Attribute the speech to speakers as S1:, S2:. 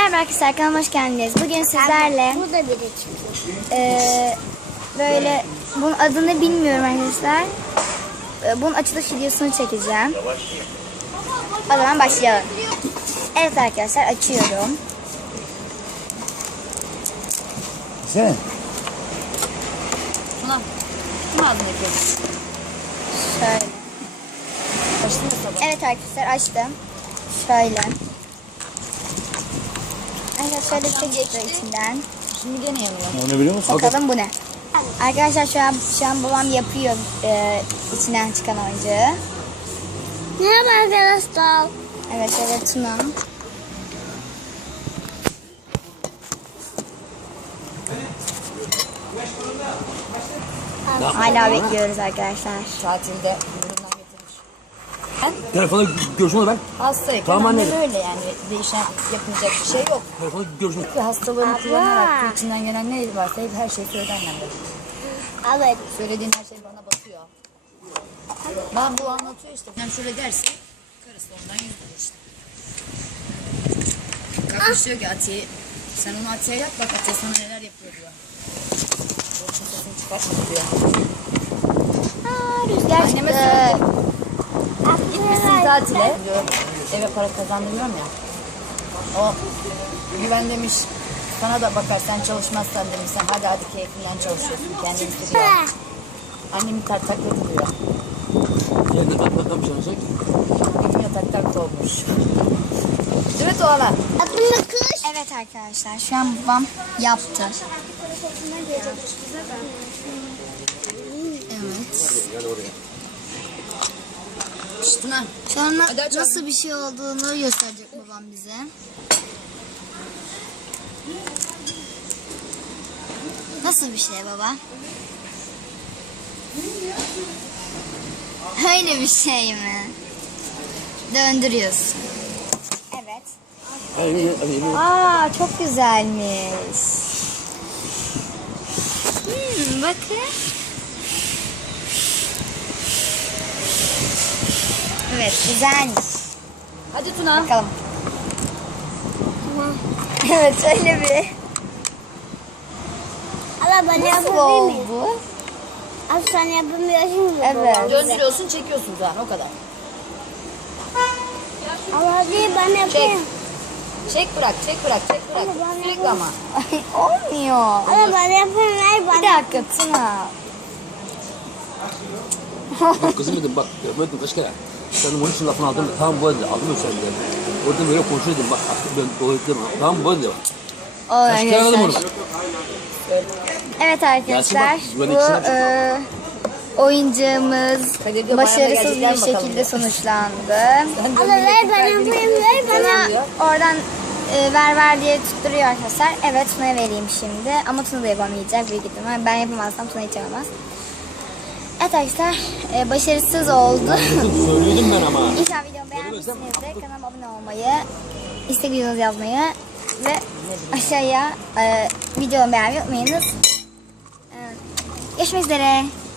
S1: Merhaba arkadaşlar, kanalıma hoş geldiniz. Bugün sizlerle
S2: Bu da biri çıkıyor.
S1: böyle bunun adını bilmiyorum arkadaşlar. Bunun açılış videosunu çekeceğim. O zaman başlayalım. Evet arkadaşlar, açıyorum.
S3: Sen?
S4: Tuna, kim ağzını yapıyorsun?
S1: Şöyle.
S4: Açtın mı sabah?
S1: Evet arkadaşlar, açtım. Şöyle. Arkadaşlar şöyle bir şey çıktı içinden.
S4: Şimdi gene yanıyor.
S3: O ne biliyor musun?
S1: Bakalım bu ne? Arkadaşlar şu an babam yapıyor içinden çıkan oyuncağı.
S2: Merhaba arkadaşlar.
S1: Evet, evet, Tuna. Hala bekliyoruz arkadaşlar.
S4: Tatilde üründen getirmiş.
S3: Telefona görüşme ben.
S4: Hastayken
S3: Tamam
S4: anne
S3: anne.
S4: böyle yani değişen yapılacak bir şey yok.
S3: Telefona görüşme.
S4: Ve hastalığını kullanarak içinden gelen ne varsa hep her şeyi söyledi annem de.
S2: Evet.
S4: Söylediğin her şey bana batıyor. Ben bu anlatıyor işte. Ben şöyle derse karısı ondan yüz bulur işte. Kalkmış diyor ki Atiye, sen onu Atiye'ye yap bak Atiye sana neler yapıyor diyor. Yoksa sesini çıkartma diyor.
S1: Rüzgar
S4: Anneme
S1: çıktı.
S4: söyledim. Gitmişsin tatile diyor. Eve para kazandırıyorum ya. O güven demiş. Sana da bakar sen çalışmazsan demiş. Sen hadi keyfinden çalışıyorsun. Kendini istediyor. Annem takladı diyor.
S3: Kendine tatlıdan bir şey olacak.
S4: Bilmiyor tak olmuş. Değil mi Tuğla?
S2: Aklımda kış.
S1: Evet arkadaşlar, şu an babam yaptı. Evet.
S4: Tuna.
S1: Sonra
S4: Hadi aç
S1: nasıl bir şey olduğunu gösterecek babam bize. Nasıl bir şey baba? Öyle bir şey mi? Döndürüyorsun. Evet. Aa, çok güzelmiş. Bakın. Evet, güzelmiş.
S4: Hadi Tuna.
S1: Bakalım. Evet, şöyle bir.
S2: Allah ben
S1: Nasıl
S2: yapabilir
S1: oldu
S2: miyim?
S1: bu?
S2: Az sen yapamıyorsun mu?
S1: Evet.
S4: Döndürüyorsun çekiyorsun zaten o kadar.
S2: Allah değil ben yapayım.
S4: Çek bırak çek bırak çek bırak. Sürekli ama.
S1: Ay, olmuyor.
S2: Allah ben yapayım. Ver
S1: Bir
S2: bana.
S1: dakika Tuna.
S3: Bak kızım dedim bak görmedim kaç kere. Sen onun için lafını aldın. Tamam bu arada aldım sen dedim. Orada böyle konuşuyordum bak ben dolayısıyla. Tamam bu arada.
S1: O
S3: Kaç kere aldım onu.
S1: Evet arkadaşlar,
S3: Yasin bak,
S1: bu
S3: güvenlik
S1: oyuncağımız
S4: Kadir diyor,
S1: başarısız
S4: bayramda
S1: bir
S4: gelecekler bakalım
S1: şekilde
S4: diyor.
S1: sonuçlandı.
S2: Allah ver ben yapayım. Ver bana.
S1: Tuna oradan ver diye tutturuyor arkadaşlar. Evet, Tuna'ya vereyim şimdi. Ama Tuna da yapamayacak büyük ihtimal. Ben yapamazsam Tuna hiç yapamaz. Evet arkadaşlar, başarısız oldu.
S3: Kızım söylüyordum ben ama.
S1: İnşallah videomu beğenmişsinizdir. Kanalıma abone olmayı, istek videonuzu yazmayı ve aşağıya videomu beğenmeyi unutmayınız. Görüşmek üzere.